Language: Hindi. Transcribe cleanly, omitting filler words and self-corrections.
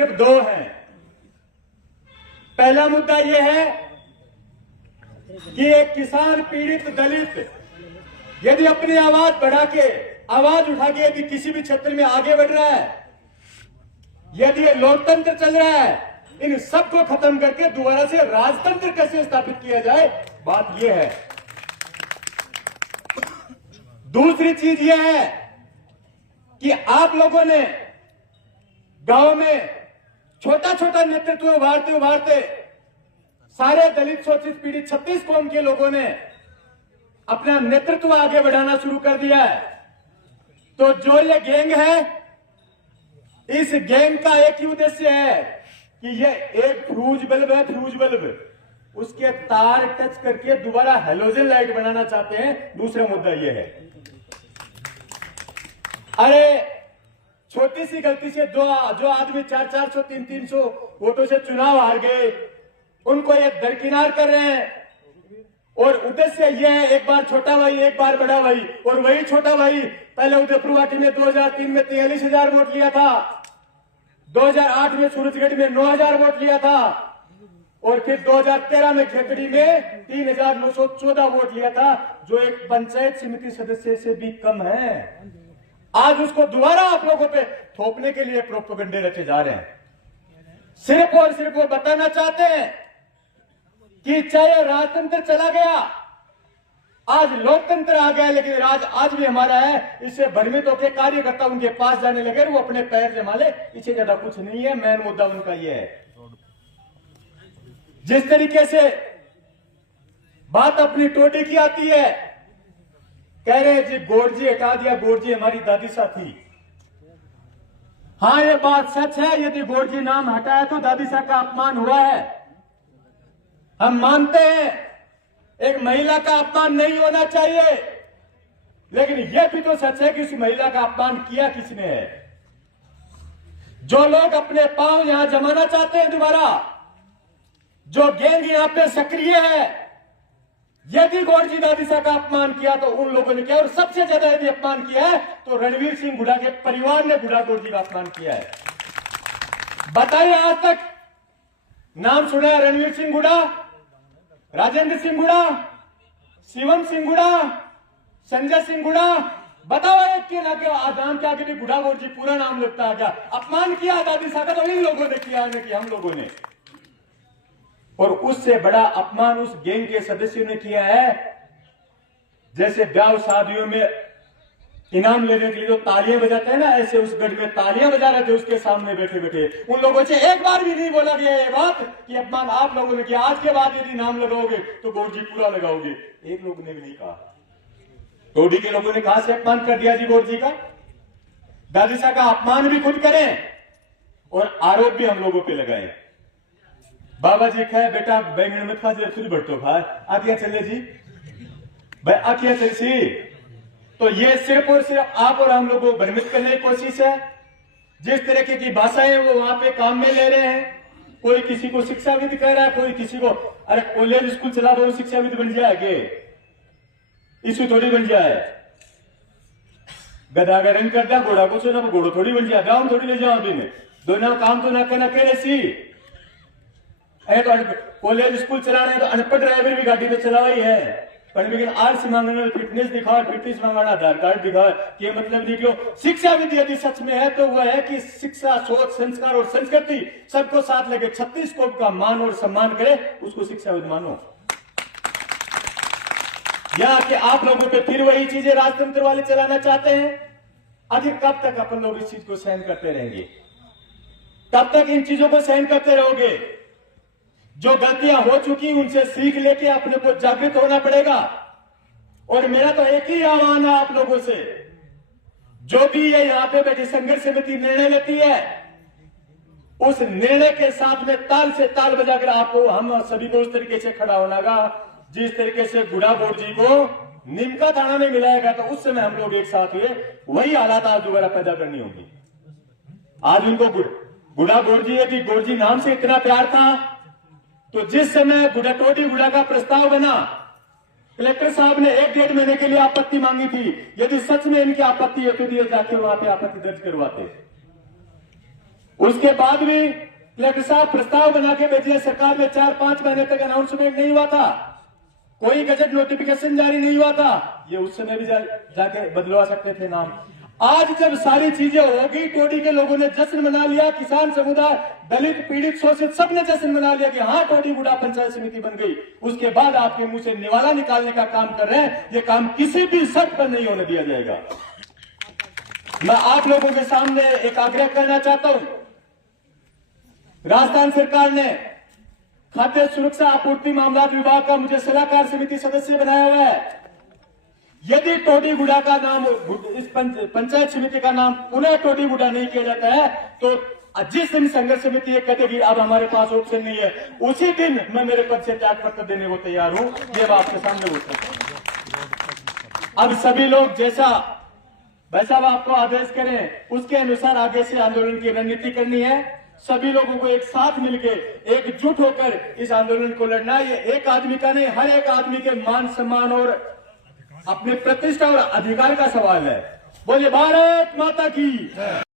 सिर्फ दो हैं। पहला मुद्दा यह है कि एक किसान पीड़ित दलित यदि अपनी आवाज बढ़ा के, आवाज उठा के यदि किसी भी क्षेत्र में आगे बढ़ रहा है, यदि ये लोकतंत्र चल रहा है, इन सबको खत्म करके दोबारा से राजतंत्र कैसे स्थापित किया जाए, बात यह है। दूसरी चीज यह है कि आप लोगों ने गांव में छोटा छोटा नेतृत्व उभारते उभारते सारे दलित शोषित पीड़ित 36 कौम के लोगों ने अपना नेतृत्व आगे बढ़ाना शुरू कर दिया है। तो जो ये गैंग है, इस गैंग का एक ही उद्देश्य है कि ये एक फ्यूज बल्ब है, फ्यूज बल्ब, उसके तार टच करके दोबारा हेलोजन लाइट बनाना चाहते हैं। दूसरा मुद्दा यह है, अरे छोटी सी गलती से जो आदमी 400 300 वोटों से चुनाव हार गए, उनको ये दरकिनार कर रहे हैं और उद्देश्य यह है एक बार छोटा भाई एक बार बड़ा भाई। और वही छोटा भाई पहले उदयपुर में 2003 में 43,000 वोट लिया था, 2008 में सूरजगढ़ में 9,000 वोट लिया था और फिर 2013 में खेतड़ी में 3,914 वोट लिया था, जो एक पंचायत समिति सदस्य से भी कम है। आज उसको दोबारा आप लोगों पे थोपने के लिए प्रोपेगेंडे रचे जा रहे हैं। सिर्फ और सिर्फ वो बताना चाहते हैं कि चाहे राजतंत्र चला गया, आज लोकतंत्र आ गया, लेकिन राज आज भी हमारा है। इससे भ्रमित होकर कार्यकर्ता उनके पास जाने लगे, वो अपने पैर जमा ले, इससे ज्यादा कुछ नहीं है। मेन मुद्दा उनका यह है, जिस तरीके से बात अपनी टोटी की आती है, कह रहे हैं जी गोरजी हटा दिया, गोरजी हमारी दादी सा थी। हाँ, ये बात सच है, यदि गोरजी नाम हटाया तो दादी सा का अपमान हुआ है, हम मानते हैं। एक महिला का अपमान नहीं होना चाहिए, लेकिन यह भी तो सच है कि उस महिला का अपमान किया किसने है। जो लोग अपने पांव यहां जमाना चाहते हैं दोबारा, जो गैंग यहां पे सक्रिय है, यदि गोरजी दादीसा का अपमान किया तो उन लोगों ने किया, और सबसे ज्यादा यदि अपमान किया है तो रणवीर सिंह हुड्डा के परिवार ने हुड्डा गोरजी का अपमान किया है। बताइए, आज तक नाम सुना है रणवीर सिंह हुड्डा, राजेंद्र सिंह हुड्डा, शिवम सिंह हुड्डा, संजय सिंह हुड्डा? बताओ एक के ना के नाम के आगे भी हुड्डा गोरजी पूरा नाम लगता है क्या? अपमान किया दादीसा का तो इन लोगों ने किया है कि हम लोगों ने। और उससे बड़ा अपमान उस गैंग के सदस्यों ने किया है। जैसे ब्याह शादियों में इनाम लेने के लिए जो तालियां बजाते हैं ना, ऐसे उस गढ़ में तालियां बजा रहे थे उसके सामने बैठे बैठे। उन लोगों से एक बार भी नहीं बोला गया ये बात कि अपमान आप लोगों ने किया, आज के बाद यदि नाम लगाओगे तो गोरजी पूरा लगाओगे, एक लोग ने भी नहीं कहा। टोडी के लोगों ने कहां से अपमान कर दिया जी गोरजी का? दादीसा का अपमान भी खुद करें और आरोप भी हम लोगों पे लगाएं। बाबा जी कहे बेटा बैंगन मत खा, खुद बढ़तो भाई आखिया चले जी भाई, आखिया चल सी। तो ये सिर्फ और सिर्फ आप और हम लोगों को भ्रमित करने की कोशिश है। जिस तरीके की भाषाएं वो वहां पे काम में ले रहे हैं, कोई किसी को शिक्षाविद कह रहा है, कोई किसी को अरे कॉलेज स्कूल चला दो शिक्षाविद बन जाएंगे, इशू थोड़ी बन जाए। गधा का रंग कर दिया घोड़ा को, सुना घोड़ो थोड़ी बन जाए, गाँव थोड़ी ले जाओ अभी में दोनों काम तो ना करे सी। तो कॉलेज स्कूल चलाना है तो अनपढ़ ड्राइवर भी गाड़ी पे चलावा ही है, पर लेकिन आरसी मांगने फिटनेस दिखाओ, फिटनेस मांगना आधार कार्ड दिखाओ, ये मतलब देख लो। शिक्षा विधि यदि सच में है तो वह है कि शिक्षा, सोच, संस्कार और संस्कृति सबको साथ लेके 36 कौम का मान और सम्मान करे, उसको शिक्षा विधि मानो। या कि आप लोगों पे फिर वही चीजें राजतंत्र वाले चलाना चाहते हैं? आखिर कब तक अपन लोग इस चीज को सहन करते रहेंगे? कब तक इन चीजों को सहन करते रहोगे? जो गलतियां हो चुकी उनसे सीख लेके अपने को जागृत होना पड़ेगा। और मेरा तो एक ही आह्वान है आप लोगों से, जो भी ये यहाँ पे बैठी संघर्ष समिति निर्णय लेती है, उस निर्णय के साथ में ताल से ताल बजाकर आपको हम सभी को उस तरीके से खड़ा होना होगा जिस तरीके से हुड्डा गोरजी को निमका थाना में मिलाएगा, तो उस समय हम लोग एक साथ हुए, वही हालात आज दोबारा पैदा करनी होगी। आज उनको हुड्डा गोरजी यदि गोरजी नाम से इतना प्यार था, तो जिस समय टोडी हुड्डा का प्रस्ताव बना, कलेक्टर साहब ने 1-1.5 महीने के लिए आपत्ति मांगी थी। यदि सच में इनकी आपत्ति होती तो जाके वहां पे आपत्ति दर्ज करवाते। उसके बाद भी कलेक्टर साहब प्रस्ताव बना के भेजिए, सरकार में 4-5 महीने तक अनाउंसमेंट नहीं हुआ था, कोई गजट नोटिफिकेशन जारी नहीं हुआ था, ये उस समय भी जाके बदलवा सकते थे नाम। आज जब सारी चीजें होगी, टोडी के लोगों ने जश्न मना लिया, किसान समुदाय, दलित, पीड़ित, शोषित सबने जश्न मना लिया कि हाँ टोडी गुडा पंचायत समिति बन गई, उसके बाद आपके मुंह से निवाला निकालने का काम कर रहे हैं। ये काम किसी भी शर्त पर नहीं होने दिया जाएगा। मैं आप लोगों के सामने एक आग्रह करना चाहता हूं, राजस्थान सरकार ने खाद्य सुरक्षा आपूर्ति मामला विभाग का मुझे सलाहकार समिति सदस्य बनाया हुआ है। यदि टोडी गुडा का नाम, इस पंचायत समिति का नाम पुनः टोडी गुडा नहीं किया जाता है तो जिस दिन संघर्ष समिति ये कहेगी अब हमारे पास ऑप्शन नहीं है, उसी दिन मैं मेरे पद से त्याग पत्र देने को तैयार हूं। ये बात आपके सामने बोलता हूं। अब सभी लोग जैसा वैसा आपको आदेश करें, उसके अनुसार आगे से आंदोलन की रणनीति करनी है। सभी लोगों को एक साथ मिलकर एकजुट होकर इस आंदोलन को लड़ना है। ये एक आदमी का नहीं, हर एक आदमी के मान सम्मान और अपनी प्रतिष्ठा और अधिकार का सवाल है। बोलिए भारत माता की।